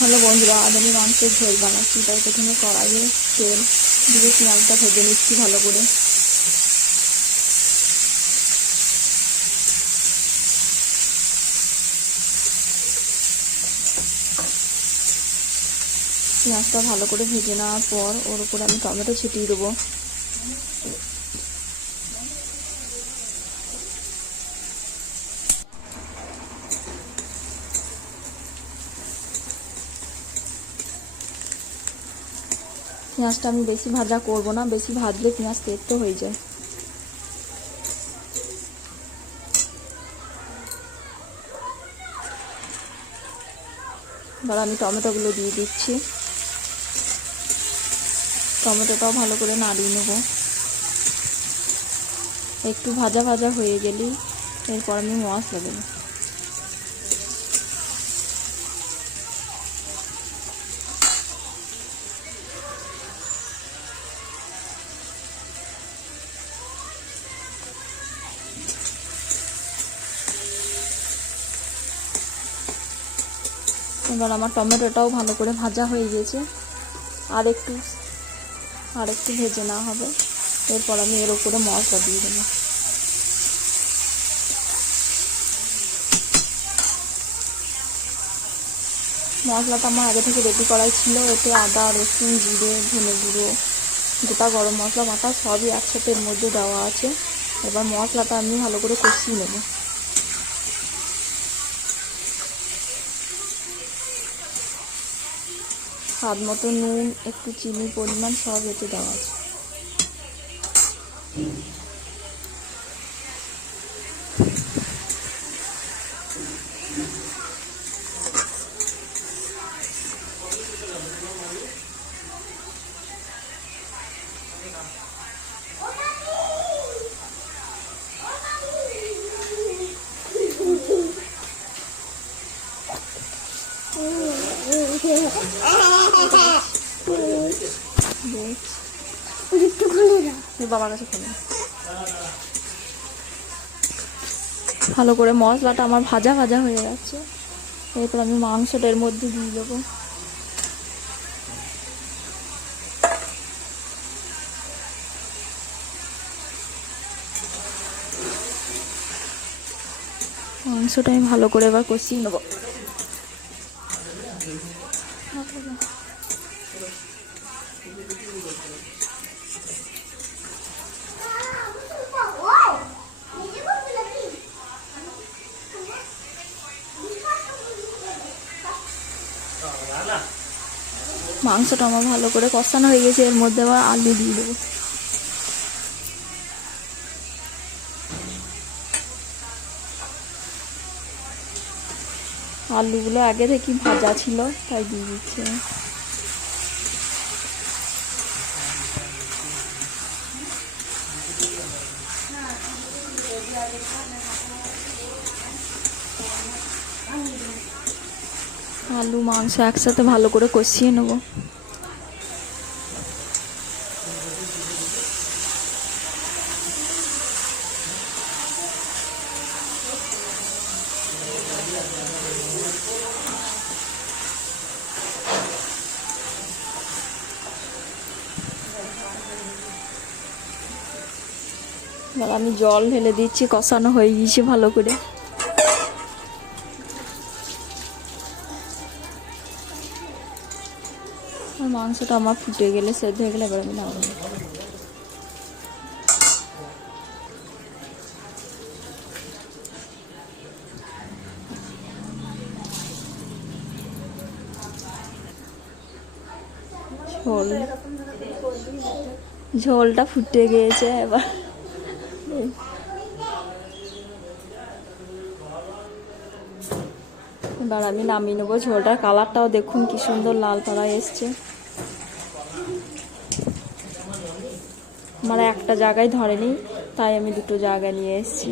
Hello বন্ধুরা, আজ আমি মাংসের ঝোল বানাচ্ছি। তাই প্রথমে কড়াইয়ে তেল দিয়ে পেঁয়াজটা ভেজে নিচ্ছি ভালো করে। পেঁয়াজটা ভালো করে ভেজে নেওয়ার পর ওর উপরে আমি টমেটো ছিটিয়ে দেবো। পেঁয়াজটা আমি বেশি ভাজা করব না, বেশি ভাজলে পেঁয়াজ তেতো হয়ে যায়। এবার আমি টমেটোগুলো দিয়ে দিচ্ছি। টমেটোটাও ভালো করে নাড়িয়ে নেব। একটু ভাজা ভাজা হয়ে গেলেই এরপর আমি মশলা দেবো। এবার আমার টমেটোটাও ভালো করে ভাজা হয়ে গেছে। আর একটু ভেজে নেওয়া হবে। এরপর আমি এর উপরে মশলা দিয়ে দেবো। মশলাটা আমার আগে থেকে রেডি করাই ছিল। এতে আদা, রসুন, জিরে, ধনে গুঁড়ো, গোটা গরম মশলা বাটা সবই একসাথে এর মধ্যে দেওয়া আছে। এবার মশলাটা আমি ভালো করে কষিয়ে নেব। স্বাদ মতো নুন, একটু চিনি পরিমাণ সব এতে দেওয়া আছে। বাবার কাছে খোলো। ভালো করে মশলাটা আমার ভাজা ভাজা হয়ে যাচ্ছে। এরপর আমি মাংসটা এর মধ্যে দিয়ে দেবো। মাংসটা আমি ভালো করে এবার কষিয়ে নেবো। মাংসটা আমার ভালো করে কষানো হয়ে গেছে। এর মধ্যে আবার আলু দিয়ে দেবো। আলুগুলো আগে থেকে ভাজা ছিল তাই দিয়ে দিচ্ছি। আলু মাংস একসাথে ভালো করে কষিয়ে নেব। এবার আমি জল ঢেলে দিচ্ছি। কষানো হয়ে গিয়েছে ভালো করে। মাংসটা আমার ফুটে গেলে, সেদ্ধ হয়ে গেলে এবার আমি নামাবো। ঝোলটা ফুটে গিয়েছে। এবার আমি নামিয়ে নেবো। ঝোলটার কালারটাও দেখুন কি সুন্দর লাল পাড়া এসছে। আমার একটা জায়গায় ধরেনি, তাই আমি দুটো জায়গায় নিয়ে এসেছি।